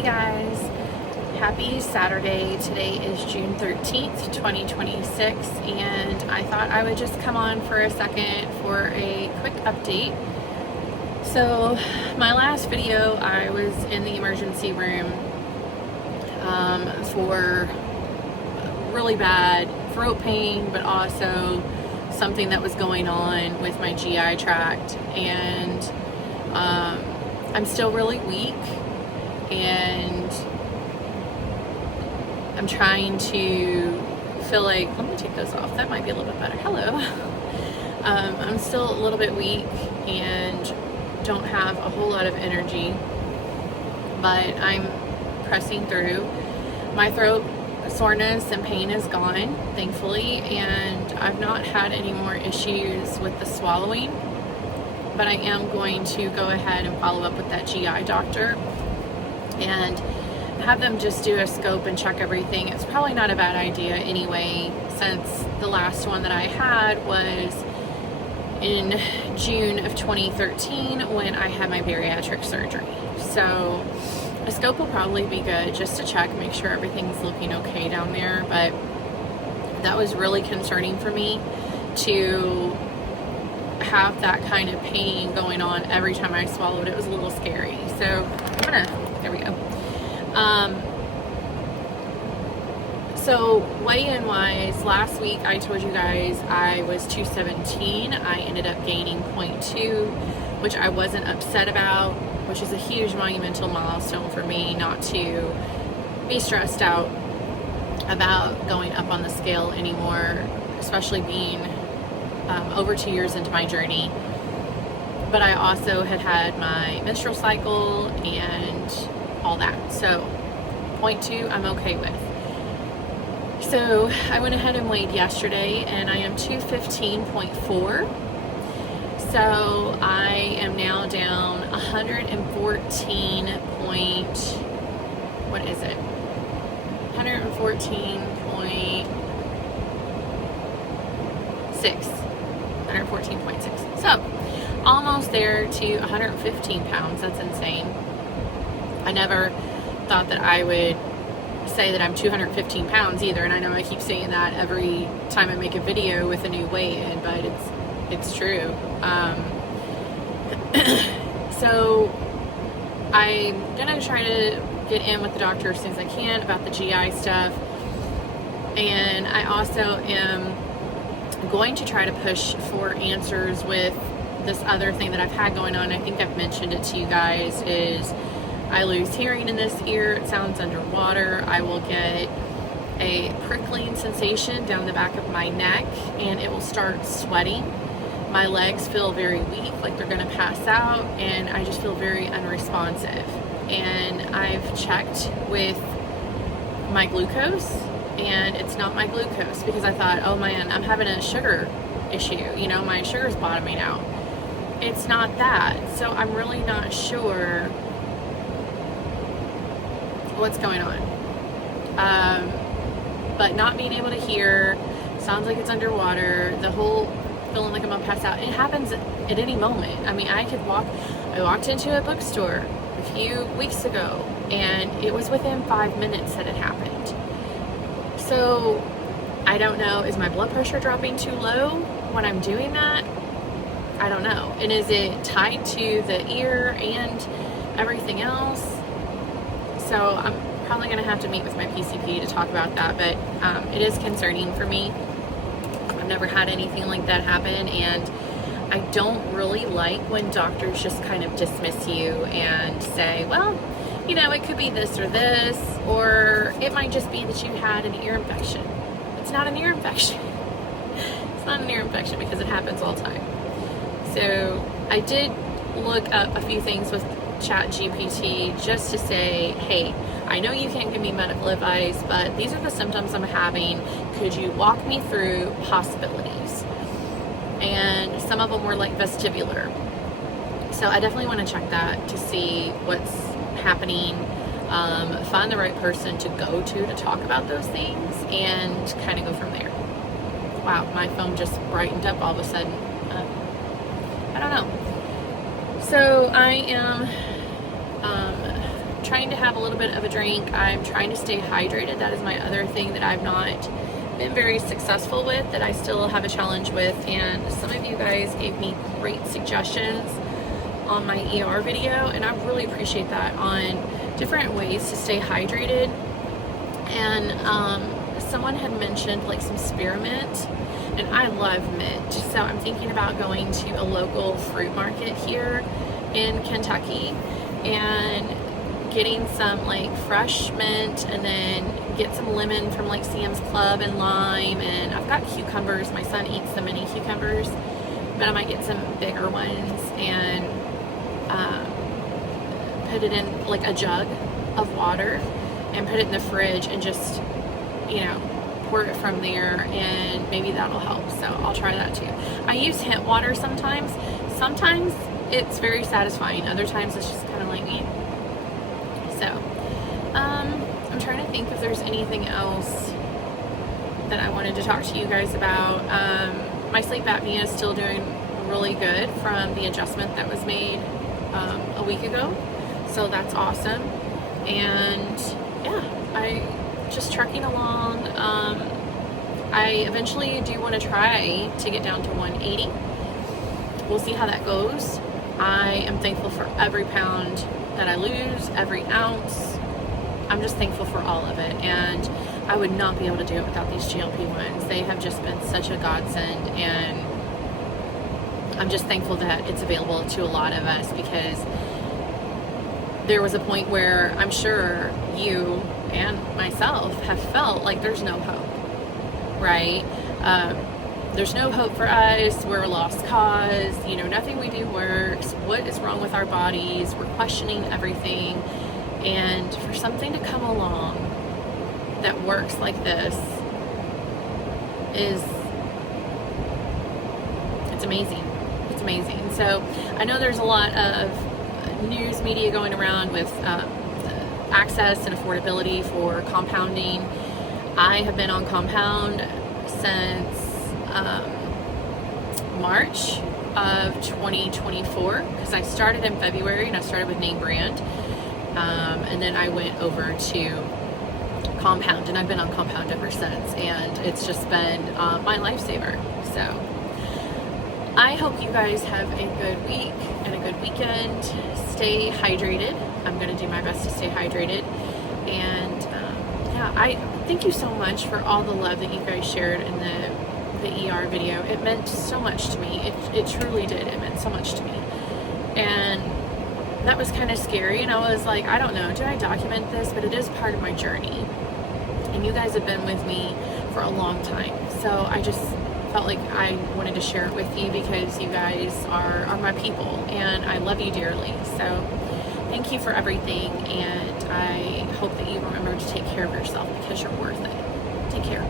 Hey guys, happy Saturday. Today is June 13th, 2026, and I thought I would just come on for a second for a quick update. So my last video, I was in the emergency room for really bad throat pain, but also something that was going on with my GI tract, and I'm still really weak, and I'm trying to feel like, let me take those off, that might be a little bit better. Hello. I'm still a little bit weak and don't have a whole lot of energy, but I'm pressing through. My throat soreness and pain is gone, thankfully, and I've not had any more issues with the swallowing, but I am going to go ahead and follow up with that GI doctor and have them just do a scope and check everything. It's probably not a bad idea anyway, since the last one that I had was in June of 2013 when I had my bariatric surgery. So a scope will probably be good just to check, make sure everything's looking okay down there. But that was really concerning for me to have that kind of pain going on every time I swallowed. It was a little scary. So I'm gonna, there we go. So weigh-in wise, last week I told you guys I was 217. I ended up gaining 0.2, which I wasn't upset about, which is a huge monumental milestone for me, not to be stressed out about going up on the scale anymore, especially being over 2 years into my journey. But I also had my menstrual cycle and all that, so 0.2 I'm okay with. So I went ahead and weighed yesterday, and I am 215.4. So I am now down 114 point, what is it? 114.6. 114.6. So almost there to 115 pounds. That's insane. I never thought that I would say that I'm 215 pounds either, and I know I keep saying that every time I make a video with a new weigh-in, but it's true. So I'm gonna try to get in with the doctor as soon as I can about the GI stuff, and I also am going to try to push for answers with this other thing that I've had going on. I think I've mentioned it to you guys, is I lose hearing in this ear. It sounds underwater. I will get a prickling sensation down the back of my neck, and it will start sweating. My legs feel very weak, like they're gonna pass out, and I just feel very unresponsive. And I've checked with my glucose, and it's not my glucose, because I thought, oh man, I'm having a sugar issue, you know, my sugar's bottoming out. It's not that. So I'm really not sure what's going on. But not being able to hear, sounds like it's underwater, the whole feeling like I'm gonna pass out. It happens at any moment. I mean, I walked into a bookstore a few weeks ago, and it was within 5 minutes that it happened. So I don't know, is my blood pressure dropping too low when I'm doing that? I don't know. And is it tied to the ear and everything else? So I'm probably going to have to meet with my PCP to talk about that, but it is concerning for me. I've never had anything like that happen, and I don't really like when doctors just kind of dismiss you and say, well, you know, it could be this or this, or it might just be that you had an ear infection. It's not an ear infection. It's not an ear infection, because it happens all the time. So I did look up a few things with ChatGPT just to say, hey, I know you can't give me medical advice, but these are the symptoms I'm having. Could you walk me through possibilities? And some of them were like vestibular. So I definitely want to check that to see what's happening, find the right person to go to talk about those things, and kind of go from there. Wow, my phone just brightened up all of a sudden. I don't know. So I am trying to have a little bit of a drink. I'm trying to stay hydrated. That is my other thing that I've not been very successful with, that I still have a challenge with. And some of you guys gave me great suggestions on my ER video, and I really appreciate that, on different ways to stay hydrated. And someone had mentioned like some spearmint, and I love mint, so I'm thinking about going to a local fruit market here in Kentucky and getting some like fresh mint, and then get some lemon from like Sam's Club, and lime, and I've got cucumbers. My son eats the mini cucumbers, but I might get some bigger ones and put it in like a jug of water and put it in the fridge, and just, you know, pour it from there, and maybe that'll help. So I'll try that too. I use hint water sometimes. Sometimes it's very satisfying. Other times it's just kind of like, eh. So I'm trying to think if there's anything else that I wanted to talk to you guys about. My sleep apnea is still doing really good from the adjustment that was made a week ago. So that's awesome. And yeah, I just trucking along. I eventually do want to try to get down to 180. We'll see how that goes. I am thankful for every pound that I lose, every ounce. I'm just thankful for all of it, and I would not be able to do it without these GLP-1s. They have just been such a godsend, and I'm just thankful that it's available to a lot of us, because there was a point where I'm sure you and myself have felt like there's no hope, right? There's no hope for us. We're a lost cause. You know, nothing we do works. What is wrong with our bodies? We're questioning everything. And for something to come along that works like this it's amazing. It's amazing. So I know there's a lot of news media going around with access and affordability for compounding. I have been on compound since March of 2024, because I started in February, and I started with name brand, and then I went over to compound, and I've been on compound ever since, and it's just been my lifesaver. So I hope you guys have a good week and a good weekend. Stay hydrated. I'm going to do my best to stay hydrated. And yeah, I thank you so much for all the love that you guys shared in the ER video. It meant so much to me. It truly did. It meant so much to me. And that was kind of scary. And I was like, I don't know, do I document this? But it is part of my journey. And you guys have been with me for a long time. So I just felt like I wanted to share it with you, because you guys are my people, and I love you dearly. So thank you for everything, and I hope that you remember to take care of yourself, because you're worth it. Take care.